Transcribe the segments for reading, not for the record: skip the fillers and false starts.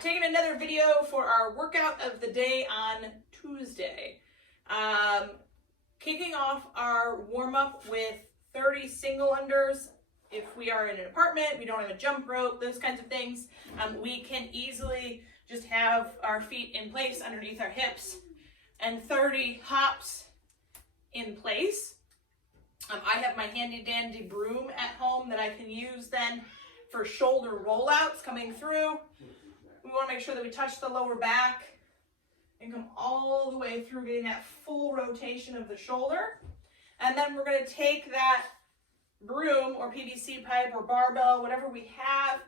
right, taking another video for our workout of the day on Tuesday. Kicking off our warm-up with 30 single unders. If we are in an apartment, we don't have a jump rope, those kinds of things, we can easily just have our feet in place underneath our hips and 30 hops in place. I have my handy dandy broom at home that I can use then for shoulder rollouts coming through. We want to make sure that we touch the lower back and come all the way through, getting that full rotation of the shoulder. And then we're going to take that broom or PVC pipe or barbell, whatever we have,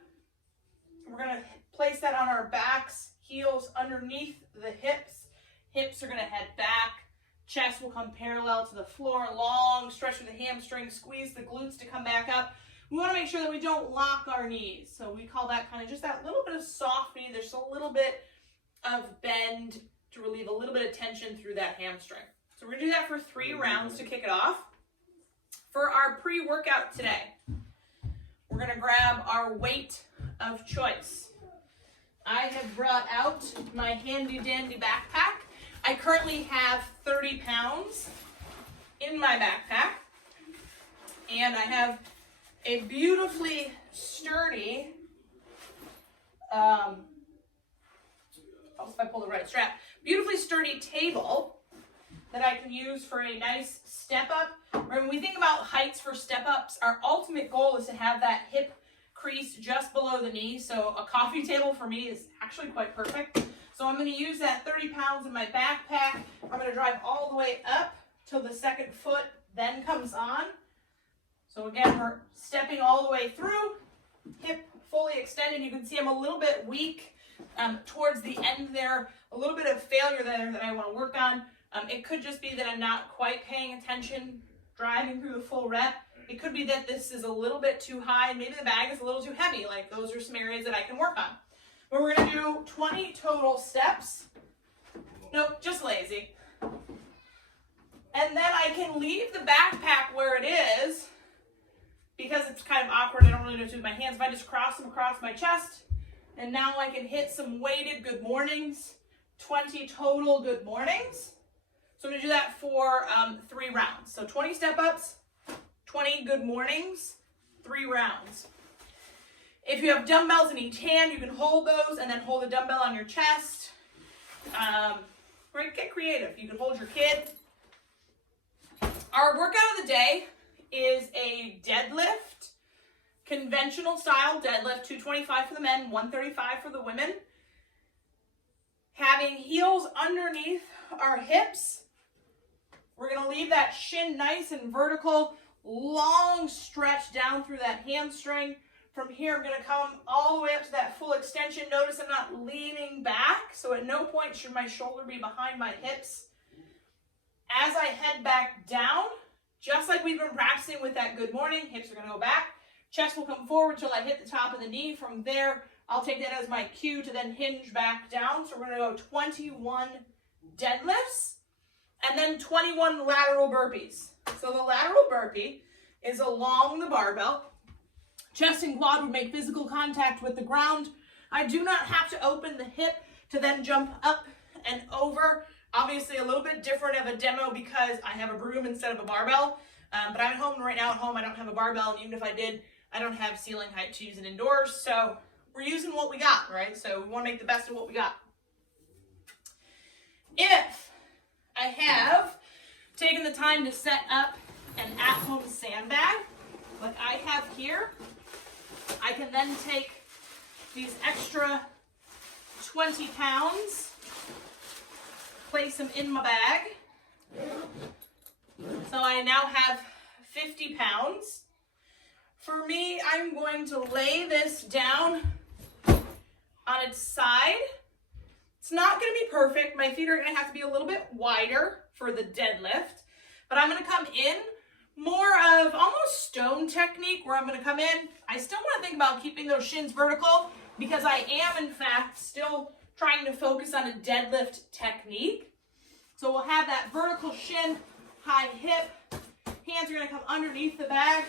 we're going to place that on our backs, heels underneath the hips. Hips are going to head back. Chest will come parallel to the floor. Long stretch of the hamstrings. Squeeze the glutes to come back up. We want to make sure that we don't lock our knees. So we call that kind of just that little bit of soft knee. There's a little bit of bend to relieve a little bit of tension through that hamstring. So we're going to do that for 3 rounds to kick it off. For our pre-workout today, we're going to grab our weight of choice. I have brought out my handy dandy backpack. I currently have 30 pounds in my backpack, and I have a beautifully sturdy, if I pull the right strap, beautifully sturdy table that I can use for a nice step up. When we think about heights for step ups, our ultimate goal is to have that hip crease just below the knee. So a coffee table for me is actually quite perfect. So I'm going to use that 30 pounds in my backpack. I'm going to drive all the way up till the second foot then comes on. So again, we're stepping all the way through, hip fully extended. You can see I'm a little bit weak towards the end there, a little bit of failure there that I want to work on. It could just be that I'm not quite paying attention driving through the full rep. It could be that this is a little bit too high and maybe the bag is a little too heavy. Like, those are some areas that I can work on. But we're going to do 20 total steps. Nope, just lazy. And then I can leave the backpack where it is because it's kind of awkward. I don't really know what to do with my hands. If I just cross them across my chest, and now I can hit some weighted good mornings, 20 total good mornings. So I'm going to do that for 3 rounds. So 20 step-ups, 20 good mornings, 3 rounds. If you have dumbbells in each hand, you can hold those and then hold the dumbbell on your chest. Right, get creative. You can hold your kid. Our workout of the day is a deadlift, conventional style deadlift, 225 for the men, 135 for the women. Having heels underneath our hips. We're going to leave that shin nice and vertical, long stretch down through that hamstring. From here, I'm going to come all the way up to that full extension. Notice I'm not leaning back, so at no point should my shoulder be behind my hips. As I head back down, just like we've been practicing with that good morning, hips are going to go back. Chest will come forward till I hit the top of the knee. From there, I'll take that as my cue to then hinge back down. So we're going to go 21 deadlifts and then 21 lateral burpees. So the lateral burpee is along the barbell. Chest and quad would make physical contact with the ground. I do not have to open the hip to then jump up and over. Obviously a little bit different of a demo because I have a broom instead of a barbell. But I'm at home right now. At home I don't have a barbell, and even if I did, I don't have ceiling height to use it indoors. So we're using what we got, right? So we want to make the best of what we got. If I have taken the time to set up an at-home sandbag like I have here, I can then take these extra 20 pounds, place them in my bag. So I now have 50 pounds. For me, I'm going to lay this down on its side. It's not going to be perfect. My feet are going to have to be a little bit wider for the deadlift, but I'm going to come in more of almost stone technique, where I'm going to come in. I still want to think about keeping those shins vertical because I am, in fact, still trying to focus on a deadlift technique. So we'll have that vertical shin, high hip. Hands are going to come underneath the bag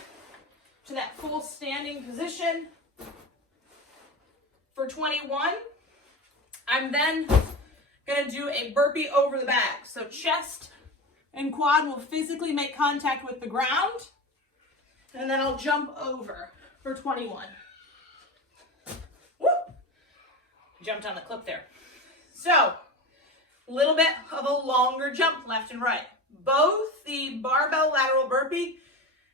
to that full standing position for 21. I'm then gonna do a burpee over the bag. So chest and quad will physically make contact with the ground, and then I'll jump over for 21. Woo! Jumped on the clip there. So, a little bit of a longer jump left and right. Both the barbell lateral burpee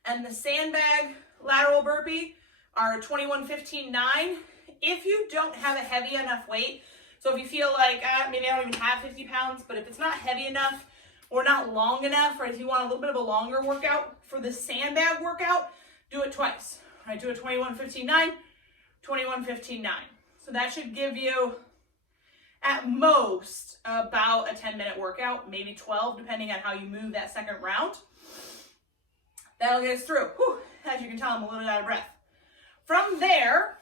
and the sandbag lateral burpee are 21, 15, 9. If you don't have a heavy enough weight, so if you feel like maybe I don't even have 50 pounds, but if it's not heavy enough or not long enough, or if you want a little bit of a longer workout for the sandbag workout, do it twice. Right? Do a 21, 15, 9, 21, 15, 9. So that should give you at most about a 10-minute workout, maybe 12, depending on how you move that second round. That'll get us through. Whew. As you can tell, I'm a little bit out of breath. From there,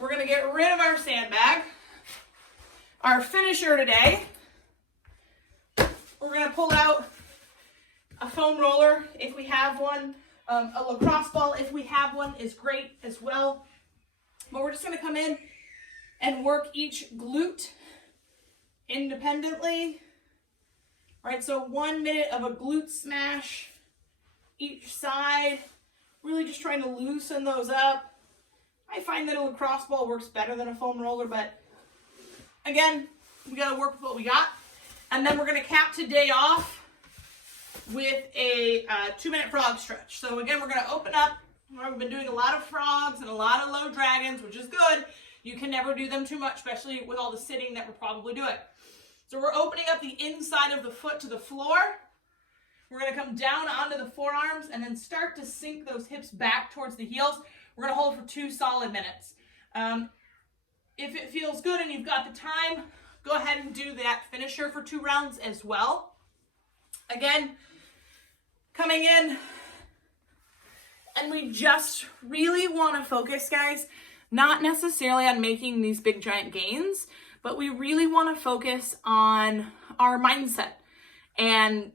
we're gonna get rid of our sandbag. Our finisher today, we're gonna pull out a foam roller if we have one. A lacrosse ball if we have one is great as well. But we're just gonna come in and work each glute independently. All right, so 1 minute of a glute smash each side. Really just trying to loosen those up. I find that a lacrosse ball works better than a foam roller, but again, we gotta work with what we got. And then we're gonna cap today off with a 2-minute frog stretch. So again, we're gonna open up. We've been doing a lot of frogs and a lot of low dragons, which is good. You can never do them too much, especially with all the sitting that we're probably doing. So we're opening up the inside of the foot to the floor. We're gonna come down onto the forearms and then start to sink those hips back towards the heels. We're gonna hold for 2 solid minutes. If it feels good and you've got the time, go ahead and do that finisher for 2 rounds as well. Again, coming in, and we just really want to focus, guys, not necessarily on making these big giant gains, but we really want to focus on our mindset and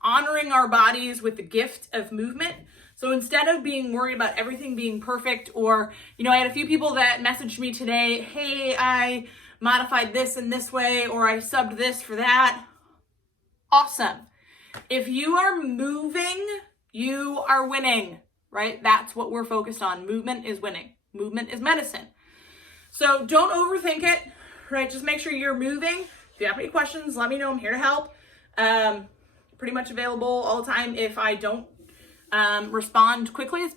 honoring our bodies with the gift of movement. So instead of being worried about everything being perfect, or, I had a few people that messaged me today, hey, I modified this in this way, or I subbed this for that. Awesome. If you are moving, you are winning, right? That's what we're focused on. Movement is winning. Movement is medicine. So don't overthink it, right? Just make sure you're moving. If you have any questions, let me know. I'm here to help. Pretty much available all the time. If I don't respond quickly, it's